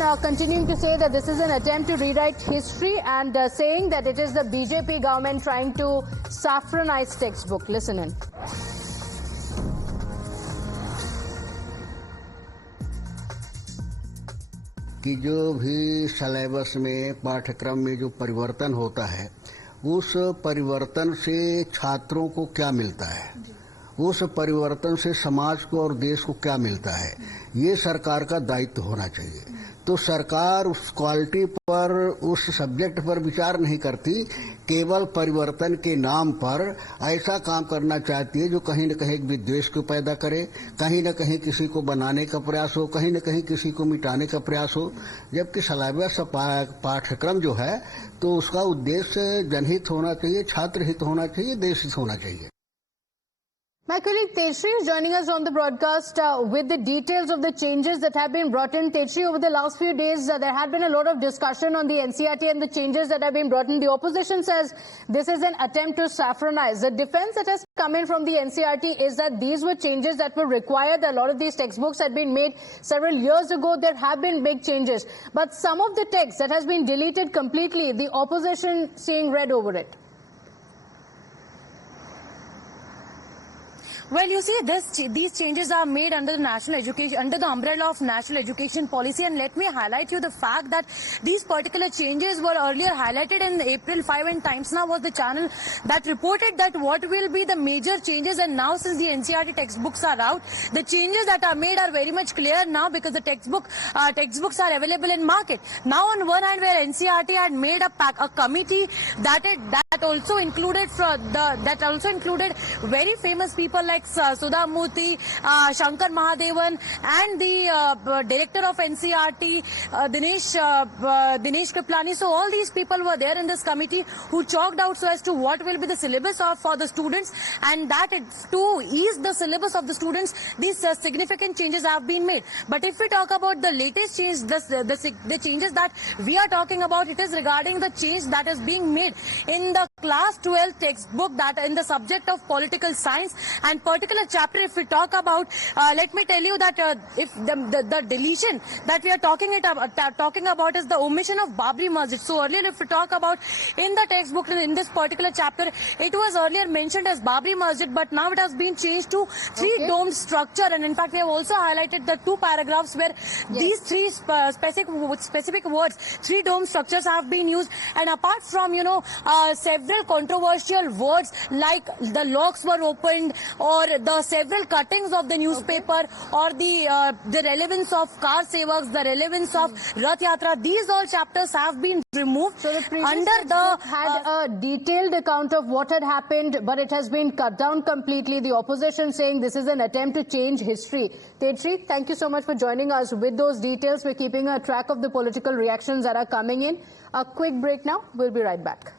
continuing to say that this is an attempt to rewrite history and saying that it is the BJP government trying to saffronize textbook. Listen in. कि जो भी syllabus में पाठ्यक्रम में जो परिवर्तन होता है उस परिवर्तन से छात्रों को क्या मिलता है, उस परिवर्तन से समाज को और देश को क्या मिलता है, ये सरकार का दायित्व होना चाहिए। तो सरकार उस क्वालिटी पर, उस सब्जेक्ट पर विचार नहीं करती, केवल परिवर्तन के नाम पर ऐसा काम करना चाहती है जो कहीं न कहीं विद्वेष को पैदा करे, कहीं न कहीं किसी को बनाने का प्रयास हो, कहीं न कहीं किसी को मिटाने का प्रयास हो। जबकि सिलेबस पाठ्यक्रम जो है तो उसका उद्देश्य जनहित होना चाहिए, छात्र हित होना चाहिए, देश हित होना चाहिए। My colleague Tejashree is joining us on the broadcast with the details of the changes that have been brought in. Tejashree, over the last few days, there had been a lot of discussion on the NCERT and the changes that have been brought in. The opposition says this is an attempt to saffronize. The defense that has come in from the NCERT is that these were changes that were required. A lot of these textbooks had been made several years ago. There have been big changes. But some of the text that has been deleted completely, the opposition seeing red over it. Well, you see, these changes are made under the umbrella of national education policy, and let me highlight you the fact that these particular changes were earlier highlighted in April 5, and Times Now was the channel that reported that what will be the major changes. And now, since the NCERT textbooks are out, the changes that are made are very much clear now, because the textbooks are available in market. Now, on one hand, where NCERT had made a committee that also included very famous people like Sudha Murthy, Shankar Mahadevan, and the director of NCERT, Dinesh Kriplani. So all these people were there in this committee who chalked out so as to what will be the syllabus for the students, and that to ease the syllabus of the students, these significant changes have been made. But if we talk about the latest change, the changes that we are talking about, it is regarding the change that is being made in the class 12 textbook, that in the subject of political science and particular chapter. If we talk about, let me tell you that if the deletion that we are talking about is the omission of Babri Masjid. So earlier, if we talk about in the textbook in this particular chapter, it was earlier mentioned as Babri Masjid, but now it has been changed to three-domed structure. And in fact, we have also highlighted the two paragraphs where these three specific words, three-dome structures, have been used. And apart from, several controversial words like the locks were opened, or the several cuttings of the newspaper, or the relevance of car sevaks, the relevance of Rath Yatra, these all chapters have been removed. So the previous textbook had a detailed account of what had happened, but it has been cut down completely. The opposition saying this is an attempt to change history. Tejashree, thank you so much for joining us with those details. We're keeping a track of the political reactions that are coming in. A quick break now. We'll be right back.